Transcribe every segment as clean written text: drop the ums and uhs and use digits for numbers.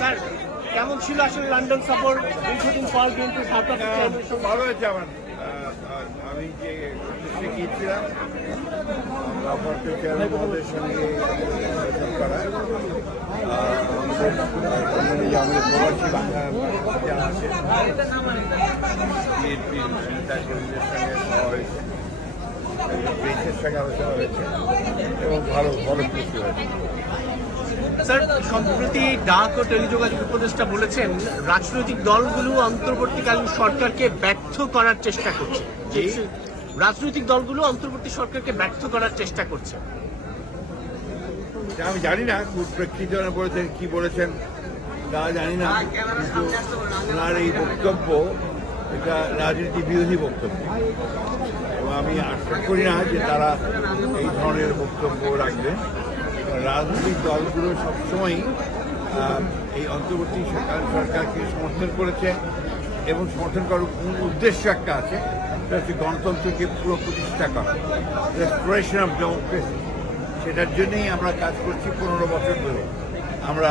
Sir কেমন ছিল আসলে লন্ডন সফর? দীর্ঘদিন পর কিন্তু সাউথ আফ্রিকা ভালো হয়েছে। আমার আমি যে গিয়েছিলাম চেয়ারম্যান মহোদয়ের সঙ্গে করা আমাদের প্রবাসী বাংলা যারা আছে বিএনপির নেতা কর্মীদের সঙ্গে খাওয়া হয়েছে, দেশের সঙ্গে আলোচনা হয়েছে এবং ভালো খুশি হয়েছে। স্যার সম্প্রতি ডাক ও টেলিযোগাযোগ উপদেষ্টা বলেছেন রাজনৈতিক দলগুলো অন্তর্বর্তীকালীন সরকারকে ব্যর্থ করার চেষ্টা করছে। রাজনৈতিক দলগুলো অন্তর্বর্তী সরকারকে ব্যর্থ করার চেষ্টা করছে। আমি জানি না প্রেক্ষিত বলেছেন কি বলেছেন তা জানি না, কিন্তু ওনার এই বক্তব্য এটা রাজনীতি বিরোধী বক্তব্য এবং আমি আশা করি না যে তারা এই ধরনের বক্তব্য রাখবেন। রাজনৈতিক দলগুলো সবসময়ই এই অন্তর্বর্তী সরকারকে সমর্থন করেছে এবং সমর্থন করার উদ্দেশ্য একটা আছে, সেটা হচ্ছে গণতন্ত্রকে পুরো প্রতিষ্ঠা করা, রেস্টোরেশন অফ ডেমোক্রেসি। সেটার জন্যই আমরা কাজ করছি 15 বছর ধরে। আমরা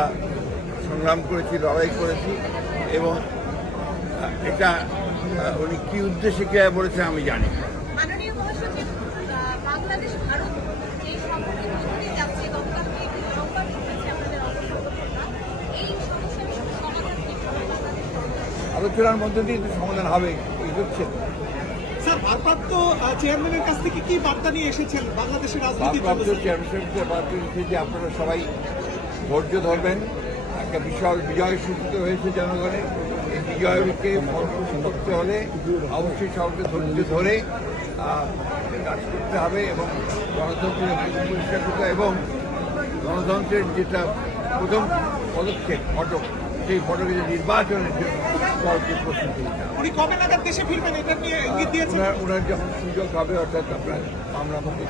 সংগ্রাম করেছি, লড়াই করেছি এবং এটা উনি কী উদ্দেশ্যে কে বলেছে আমি জানি। আলোচনার মধ্যে দিয়ে সমাধান হবে এগোচ্ছে। স্যার ভারপ্রাপ্ত চেয়ারম্যানের কাছ থেকে কি বার্তা নিয়ে এসেছেন বাংলাদেশের রাজনীতি? ভারপ্রাপ্ত চেয়ারম্যানের বার্তা এসেছে যে আপনারা সবাই ধৈর্য ধরবেন। একটা বিশাল বিজয় সূচিত হয়েছে জনগণের। এই বিজয়কে ফলপ্রসূ করতে হলে অবশ্যই সবাইকে ধৈর্য ধরে কাজ করতে হবে এবং গণতন্ত্রের পরিষ্কার করতে হবে এবং গণতন্ত্রের যেটা প্রথম পদক্ষেপ ফটক, সেই ফটকে নির্বাচনের জন্য দলকে প্রস্তুতি নিতে হবে। উনি কবে নাগাদ দেশে ফিরবেন এটা নিয়ে ইঙ্গিত দিয়েছেন? ওনার যখন সুযোগ হবে, অর্থাৎ আপনার মামলা মধ্যে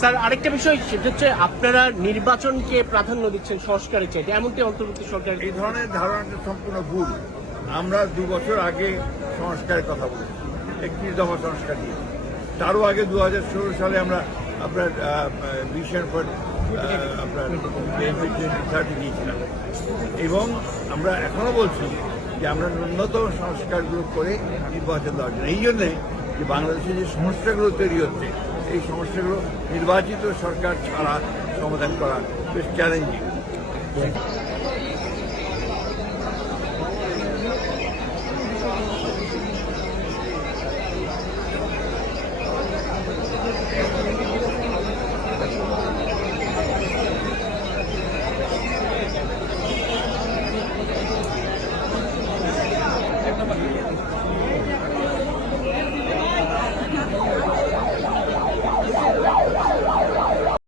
স্যার আরেকটা বিষয় সেটা হচ্ছে আপনারা নির্বাচনকে প্রাধান্য দিচ্ছেন সংস্কারের চাইতে, এমনটি অন্তর্বর্তী সরকার। এই ধরনের ধারণাটা সম্পূর্ণ ভুল। আমরা 2 বছর আগে সংস্কারের কথা বলেছি, 31 দফা সংস্কার দিয়ে। তারও আগে 2016 সালে আমরা আপনার ভিশন ফর আপনার 2030 দিয়েছিলাম এবং আমরা এখনও বলছি যে আমরা ন্যূনতম সংস্কারগুলো করে নির্বাচন দেওয়ার জন্য। এই জন্যে যে বাংলাদেশে যে সমস্যাগুলো তৈরি হচ্ছে, এই সমস্যাগুলো নির্বাচিত সরকার ছাড়া সমাধান করা বেশ চ্যালেঞ্জিং।